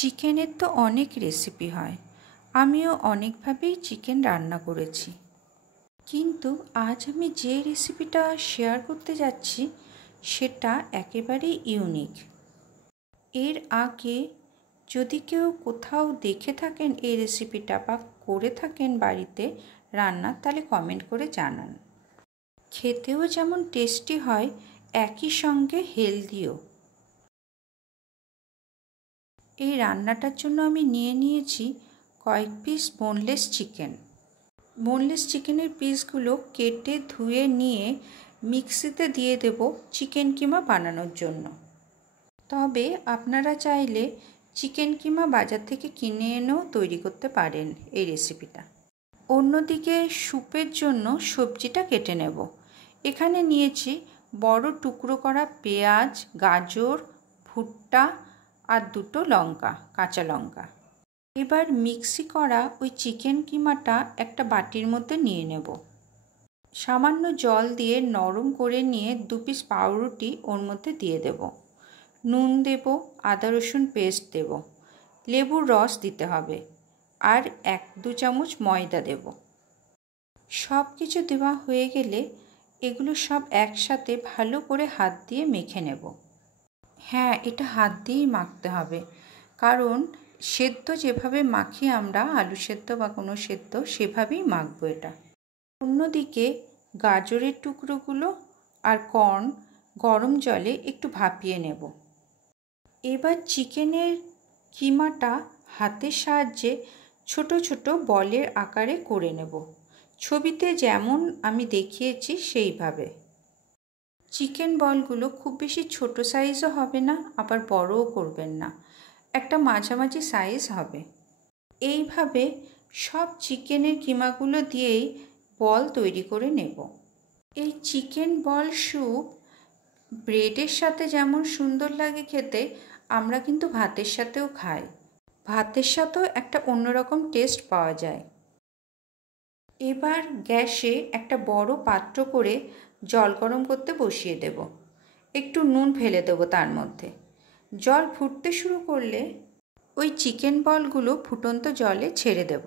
চিকেনের তো অনেক রেসিপি হয়। আমিও অনেকভাবেই চিকেন রান্না করেছি, কিন্তু আজ আমি যে রেসিপিটা শেয়ার করতে যাচ্ছি সেটা একেবারেই ইউনিক। এর আগে যদি কেউ কোথাও দেখে থাকেন এই রেসিপিটা বা করে থাকেন বাড়িতে রান্না, তাহলে কমেন্ট করে জানান। খেতেও যেমন টেস্টি হয়, একই সঙ্গে হেলদিও। এই রান্নাটার জন্য আমি নিয়ে নিয়েছি কয়েক পিস বোনলেস চিকেন। বোনলেস চিকেনের পিসগুলো কেটে ধুয়ে নিয়ে মিক্সিতে দিয়ে দেব চিকেন কিমা বানানোর জন্য। তবে আপনারা চাইলে চিকেন কিমা বাজার থেকে কিনে এনেও তৈরি করতে পারেন এই রেসিপিটা। অন্যদিকে স্যুপের জন্য সবজিটা কেটে নেব। এখানে নিয়েছি বড় টুকরো করা পেঁয়াজ, গাজর, ভুট্টা আর দুটো লঙ্কা, কাঁচা লঙ্কা। এবার মিক্সি করা ওই চিকেন কিমাটা একটা বাটির মধ্যে নিয়ে নেব। সামান্য জল দিয়ে নরম করে নিয়ে 2 পিস পাউরুটি ওর মধ্যে দিয়ে দেব। নুন দেব, আদা রসুন পেস্ট দেব, লেবুর রস দিতে হবে, আর 1-2 চামচ ময়দা দেব। সব কিছু দেওয়া হয়ে গেলে এগুলো সব একসাথে ভালো করে হাত দিয়ে মেখে নেব। হ্যাঁ, এটা হাত দিয়েই মাখতে হবে, কারণ সেদ্ধ যেভাবে মাখি আমরা, আলু সেদ্ধ বা কোনো সেদ্ধ, সেভাবেই মাখবো এটা। অন্যদিকে গাজরের টুকরোগুলো আর কর্ন গরম জলে একটু ভাপিয়ে নেব। এবার চিকেনের কিমাটা হাতের সাহায্যে ছোট ছোট বলের আকারে করে নেব, ছবিতে যেমন আমি দেখিয়েছি সেইভাবে। চিকেন বলগুলো খুব বেশি ছোট সাইজও হবে না, আবার বড়ও করবেন না, একটা মাঝামাঝি সাইজ হবে। এইভাবে সব চিকেনের কিমাগুলো দিয়েই বল তৈরি করে নেব। এই চিকেন বল স্যুপ ব্রেডের সাথে যেমন সুন্দর লাগে খেতে, আমরা কিন্তু ভাতের সাথেও খাই। ভাতের সাথেও একটা অন্যরকম টেস্ট পাওয়া যায়। এবার গ্যাসে একটা বড় পাত্র করে জল গরম করতে বসিয়ে দেব। একটু নুন ফেলে দেবো তার মধ্যে। জল ফুটতে শুরু করলে ওই চিকেন বলগুলো ফুটন্ত জলে ছেড়ে দেব।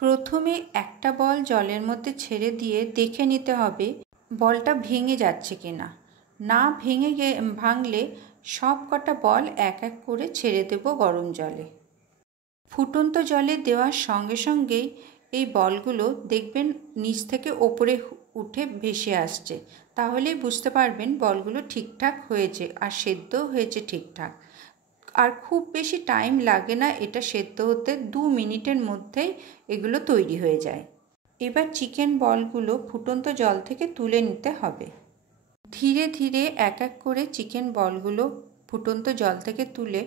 প্রথমে একটা বল জলের মধ্যে ছেড়ে দিয়ে দেখে নিতে হবে বলটা ভেঙে যাচ্ছে কিনা। না ভাঙলে সব কটা বল এক এক করে ছেড়ে দেব গরম জলে। ফুটন্ত জলে দেওয়ার সঙ্গে সঙ্গেই এই বলগুলো দেখবেন নিচ থেকে ওপরে উঠে ভেসে আসছে, তাহলেই বুঝতে পারবেন বলগুলো ঠিকঠাক হয়েছে আর সেদ্ধও হয়েছে ঠিকঠাক। আর খুব বেশি টাইম লাগে না এটা সেদ্ধ হতে, 2 মিনিটের মধ্যেই এগুলো তৈরি হয়ে যায়। এবার চিকেন বলগুলো ফুটন্ত জল থেকে তুলে নিতে হবে। ধীরে ধীরে এক এক করে চিকেন বলগুলো ফুটন্ত জল থেকে তুলে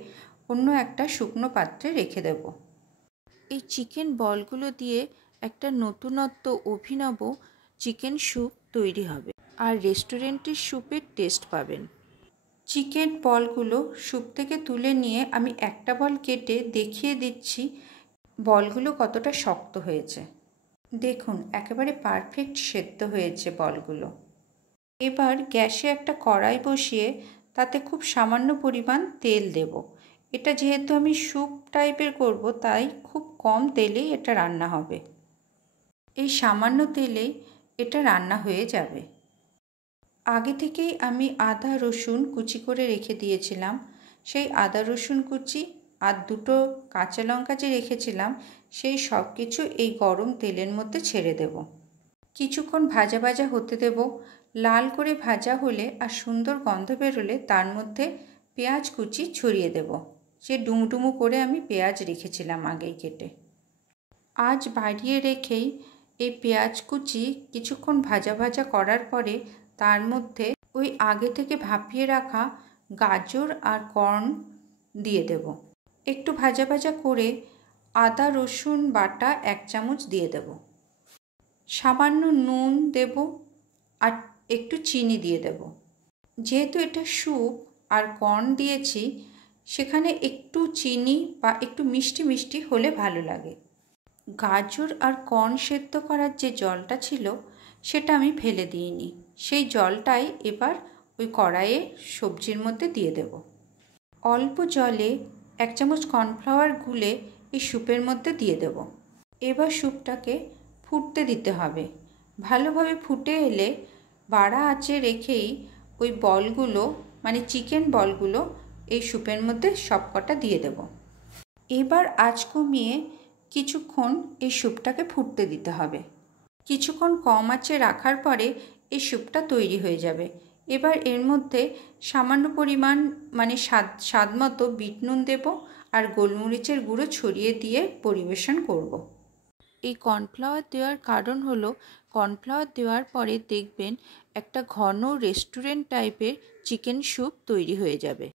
অন্য একটা শুকনো পাত্রে রেখে দেব। এই চিকেন বলগুলো দিয়ে একটা নতুনত্ব অভিনব চিকেন স্যুপ তৈরি হবে, আর রেস্টুরেন্টের স্যুপের টেস্ট পাবেন। চিকেন বলগুলো স্যুপ থেকে তুলে নিয়ে আমি একটা বল কেটে দেখিয়ে দিচ্ছি বলগুলো কতটা শক্ত হয়েছে। দেখুন, একেবারে পারফেক্ট সেদ্ধ হয়েছে বলগুলো। এবার গ্যাসে একটা কড়াই বসিয়ে তাতে খুব সামান্য পরিমাণ তেল দেব। এটা যেহেতু আমি স্যুপ টাইপের করব, তাই খুব কম তেলেই এটা রান্না হবে। এই সামান্য তেলেই এটা রান্না হয়ে যাবে। আগে থেকেই আমি আদা রসুন কুচি করে রেখে দিয়েছিলাম। সেই আদা রসুন কুচি আর 2টো কাঁচা লঙ্কা যে রেখেছিলাম, সেই সব কিছু এই গরম তেলের মধ্যে ছেড়ে দেব। কিছুক্ষণ ভাজা ভাজা হতে দেব। লাল করে ভাজা হলে আর সুন্দর গন্ধ বেরোলে তার মধ্যে পেঁয়াজ কুচি ছড়িয়ে দেব। যে ডুমডুমো করে আমি পেঁয়াজ রেখেছিলাম আগেই কেটে। আজ বাড়িয়ে রেখেই এই পেঁয়াজ কুচি কিছুক্ষণ ভাজা ভাজা করার পরে তার মধ্যে ওই আগে থেকে ভাপিয়ে রাখা গাজর আর কর্ন দিয়ে দেব। একটু ভাজা ভাজা করে আদা রসুন বাটা 1 চামচ দিয়ে দেব। সামান্য নুন দেব আর একটু চিনি দিয়ে দেব। যেহেতু এটা স্যুপ আর কর্ন দিয়েছি, সেখানে একটু চিনি বা একটু মিষ্টি মিষ্টি হলে ভালো লাগে। গাজর আর কর্ন সেদ্ধ করার যে জলটা ছিল সেটা আমি ফেলে দিইনি। সেই জলটাই এবার ওই কড়াইয়ে সবজির মধ্যে দিয়ে দেব। অল্প জলে 1 চামচ কর্নফ্লাওয়ার গুলে এই স্যুপের মধ্যে দিয়ে দেব। এবার স্যুপটাকে ফুটতে দিতে হবে। ভালোভাবে ফুটে এলে বাড়া আঁচে রেখেই ওই বলগুলো মানে চিকেন বলগুলো এই স্যুপের মধ্যে সবকটা দিয়ে দেব। এবার আঁচ কমিয়ে কিছুক্ষণ এই স্যুপটাকে ফুটতে দিতে হবে। কিছুক্ষণ কম আঁচে রাখার পরে এই স্যুপটা তৈরি হয়ে যাবে। এবার এর মধ্যে সামান্য পরিমাণ মানে স্বাদ মতো বিট নুন দেব আর গোলমরিচের গুঁড়ো ছড়িয়ে দিয়ে পরিবেশন করব। এই কর্নফ্লাওয়ার দেওয়ার কারণ হলো কর্নফ্লাওয়ার দেওয়ার পরে দেখবেন একটা ঘন রেস্টুরেন্ট টাইপের চিকেন স্যুপ তৈরি হয়ে যাবে।